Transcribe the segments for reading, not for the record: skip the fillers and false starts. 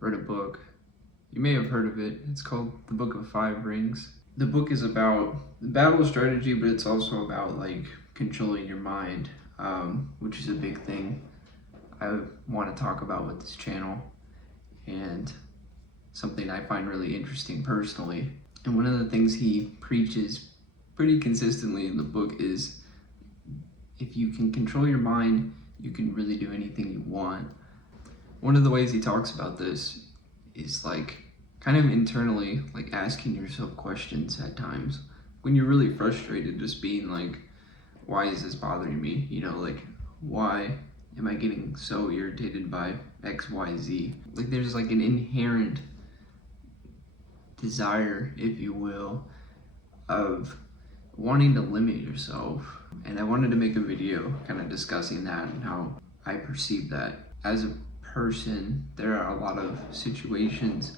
read a book. You may have heard of it. It's called The Book of Five Rings. The book is about battle strategy, but it's also about like controlling your mind, which is a big thing I want to talk about with this channel, and something I find really interesting personally. And one of the things he preaches pretty consistently in the book is if you can control your mind, you can really do anything you want. One of the ways he talks about this is like kind of internally, like asking yourself questions at times when you're really frustrated, just being like, why is this bothering me? You know, like, why am I getting so irritated by XYZ? Like, there's like an inherent desire, if you will, of wanting to limit yourself. And I wanted to make a video kind of discussing that and how I perceive that. As a person, there are a lot of situations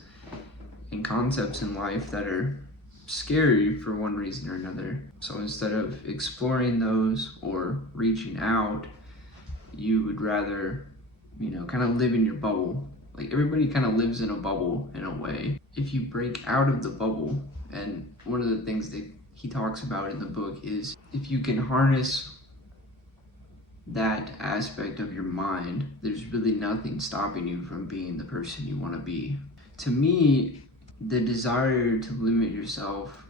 and concepts in life that are scary for one reason or another. So instead of exploring those or reaching out, you would rather, kind of live in your bubble. Like, everybody kind of lives in a bubble in a way. If you break out of the bubble, and one of the things that he talks about in the book is if you can harness that aspect of your mind, there's really nothing stopping you from being the person you want to be. To me, the desire to limit yourself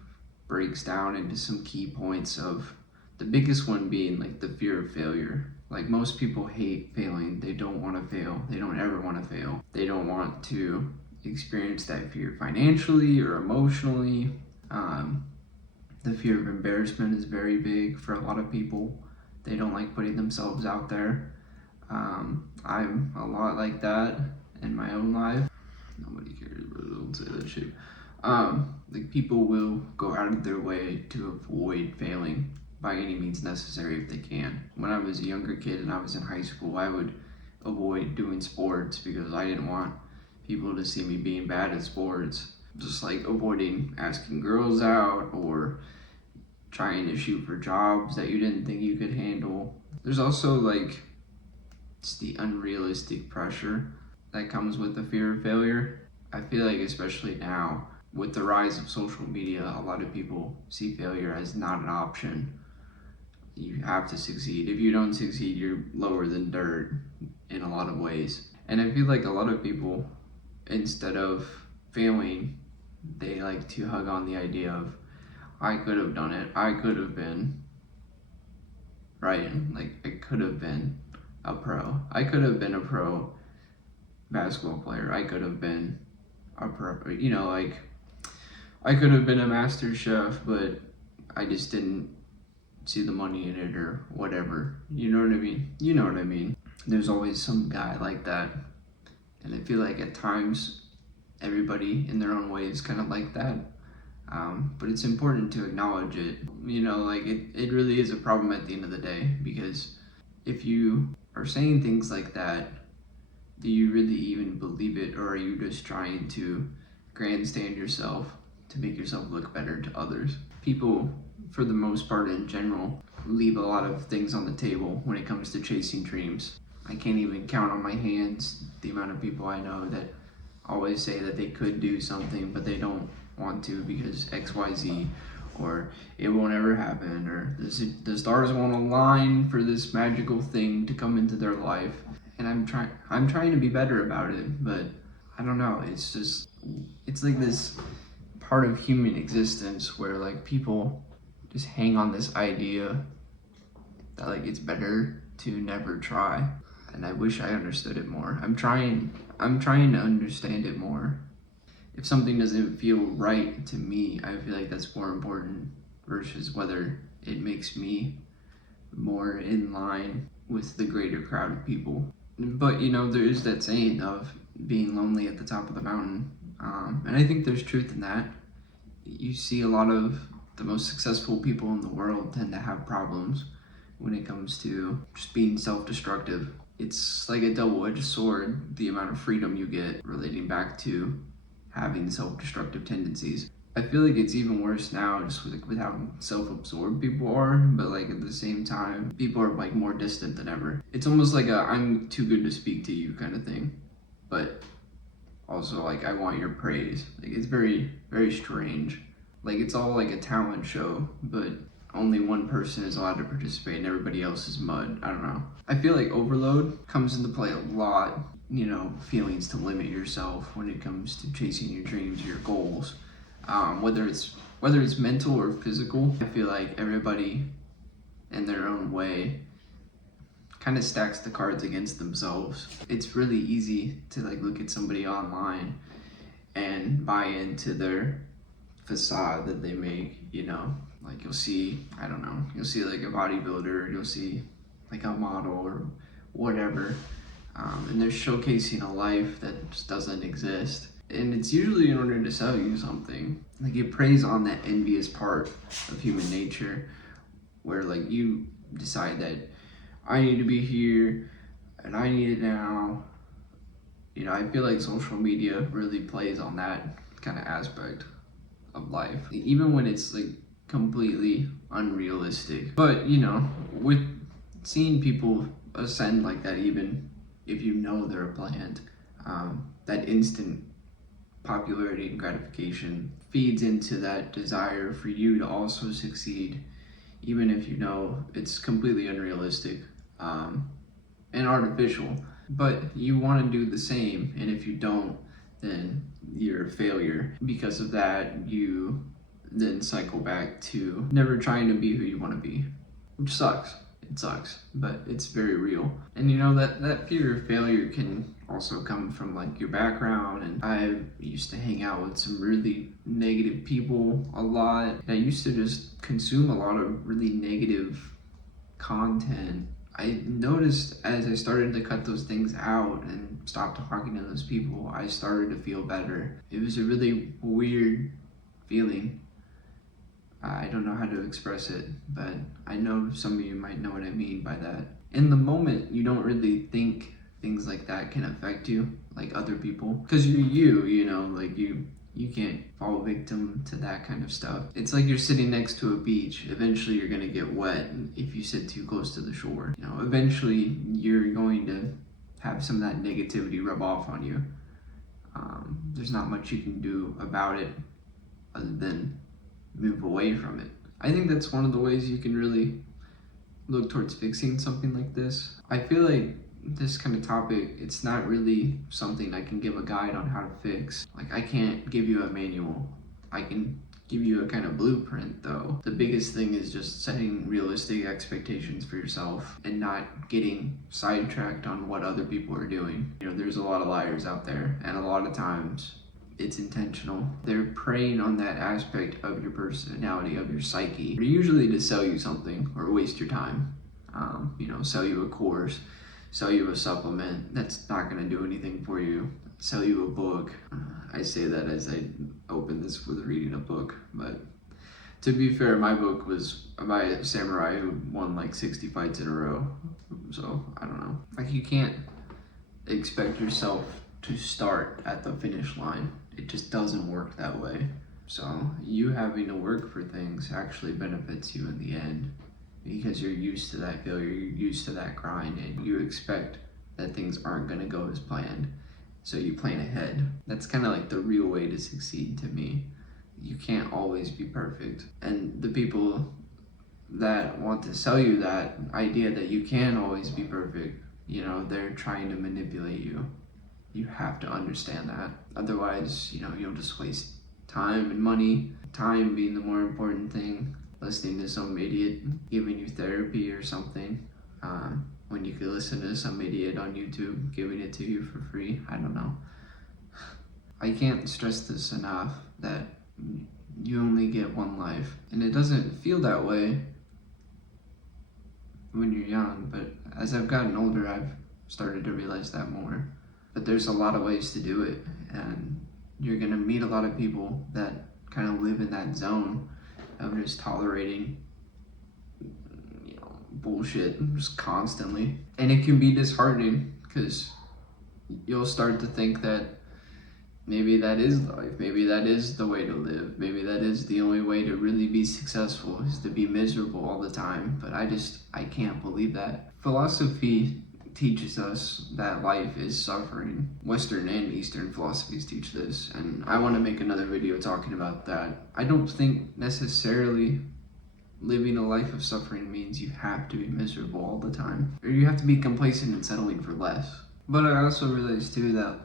breaks down into some key points, of the biggest one being like the fear of failure. Like, most people hate failing. They don't want to fail. They don't ever want to fail. They don't want to experience that fear financially or emotionally. The fear of embarrassment is very big for a lot of people. They don't like putting themselves out there. I'm a lot like that in my own life. Nobody cares, but don't say that shit. Like, people will go out of their way to avoid failing by any means necessary if they can. When I was a younger kid and I was in high school, I would avoid doing sports because I didn't want people to see me being bad at sports. Just like avoiding asking girls out or trying to shoot for jobs that you didn't think you could handle. There's also like it's the unrealistic pressure that comes with the fear of failure. I feel like, especially now with the rise of social media, a lot of people see failure as not an option. You have to succeed. If you don't succeed, you're lower than dirt in a lot of ways. And I feel like a lot of people, instead of failing, they like to hug on the idea of, I could have done it. I could have been right. Like, I could have been a pro. I could have been a pro basketball player. I could have been a pro, like, I could have been a master chef, but I just didn't see the money in it or whatever. You know what I mean? You know what I mean. There's always some guy like that. And I feel like at times, everybody in their own way is kind of like that. But it's important to acknowledge it. Like, it really is a problem at the end of the day, because if you are saying things like that, do you really even believe it, or are you just trying to grandstand yourself to make yourself look better to others? People, for the most part in general, leave a lot of things on the table when it comes to chasing dreams. I can't even count on my hands the amount of people I know that always say that they could do something, but they don't want to because XYZ, or it won't ever happen, or the stars won't align for this magical thing to come into their life. And I'm trying to be better about it, but I don't know, it's like this part of human existence where like people just hang on this idea that like it's better to never try. And I wish I understood it more. I'm trying to understand it more. If something doesn't feel right to me, I feel like that's more important versus whether it makes me more in line with the greater crowd of people. But there is that saying of being lonely at the top of the mountain. And I think there's truth in that. You see a lot of the most successful people in the world tend to have problems when it comes to just being self-destructive. It's like a double-edged sword, the amount of freedom you get relating back to having self-destructive tendencies. I feel like it's even worse now just with how self-absorbed people are, but like at the same time, people are like more distant than ever. It's almost like a I'm too good to speak to you kind of thing. But also like I want your praise. Like it's very, very strange. Like it's all like a talent show, but only one person is allowed to participate and everybody else is mud. I don't know. I feel like overload comes into play a lot, you know, feelings to limit yourself when it comes to chasing your dreams, your goals. Whether it's mental or physical, I feel like everybody in their own way kind of stacks the cards against themselves. It's really easy to like look at somebody online and buy into their facade that they make, you know. Like you'll see, I don't know, you'll see like a bodybuilder, you'll see like a model or whatever, and they're showcasing a life that just doesn't exist. And it's usually in order to sell you something. Like it preys on that envious part of human nature where like you decide that I need to be here and I need it now. You know, I feel like social media really plays on that kind of aspect of life, even when it's like completely unrealistic. But you know, with seeing people ascend like that, even if you know they're planned, that instant popularity and gratification feeds into that desire for you to also succeed, even if you know it's completely unrealistic and artificial. But you want to do the same, and if you don't, then you're a failure. Because of that, you then cycle back to never trying to be who you want to be, which sucks. It sucks, but it's very real. And you know that fear of failure can also come from like your background. And I used to hang out with some really negative people a lot. I used to just consume a lot of really negative content. I noticed as I started to cut those things out and stop talking to those people, I started to feel better. It was a really weird feeling. I don't know how to express it, but I know some of you might know what I mean by that. In the moment, you don't really think things like that can affect you, like other people, because you're you know, like you can't fall victim to that kind of stuff. It's like you're sitting next to a beach. Eventually you're gonna get wet if you sit too close to the shore. You know, eventually you're going to have some of that negativity rub off on you. There's not much you can do about it other than move away from it. I think that's one of the ways you can really look towards fixing something like this. I feel like this kind of topic, it's not really something I can give a guide on how to fix. Like I can't give you a manual. I can give you a kind of blueprint though. The biggest thing is just setting realistic expectations for yourself and not getting sidetracked on what other people are doing. You know, there's a lot of liars out there, and a lot of times it's intentional. They're preying on that aspect of your personality, of your psyche, usually to sell you something or waste your time. You know, sell you a course, sell you a supplement that's not going to do anything for you, sell you a book. I say that as I open this with reading a book, but to be fair, my book was by a samurai who won like 60 fights in a row. So I don't know. Like you can't expect yourself to start at the finish line. It just doesn't work that way. So you having to work for things actually benefits you in the end, because you're used to that failure, you're used to that grind, and you expect that things aren't gonna go as planned. So you plan ahead. That's kind of like the real way to succeed to me. You can't always be perfect. And the people that want to sell you that idea that you can always be perfect, you know, they're trying to manipulate you. You have to understand that. Otherwise, you know, you'll just waste time and money. Time being the more important thing. Listening to some idiot giving you therapy or something, when you could listen to some idiot on YouTube giving it to you for free. I don't know. I can't stress this enough, that you only get one life. And it doesn't feel that way when you're young, but as I've gotten older, I've started to realize that more. But there's a lot of ways to do it, and you're gonna meet a lot of people that kind of live in that zone of just tolerating, you know, bullshit just constantly. And it can be disheartening, because you'll start to think that maybe that is life, maybe that is the way to live, maybe that is the only way to really be successful, is to be miserable all the time. But I can't believe that. Philosophy teaches us that life is suffering. Western and Eastern philosophies teach this, and I want to make another video talking about that. I don't think necessarily living a life of suffering means you have to be miserable all the time, or you have to be complacent and settling for less. But I also realize too that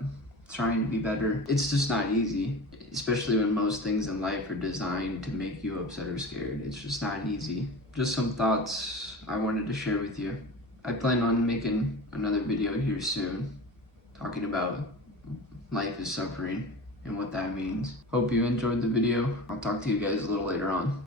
trying to be better, it's just not easy, especially when most things in life are designed to make you upset or scared. It's just not easy. Just some thoughts I wanted to share with you. I plan on making another video here soon talking about life is suffering and what that means. Hope you enjoyed the video. I'll talk to you guys a little later on.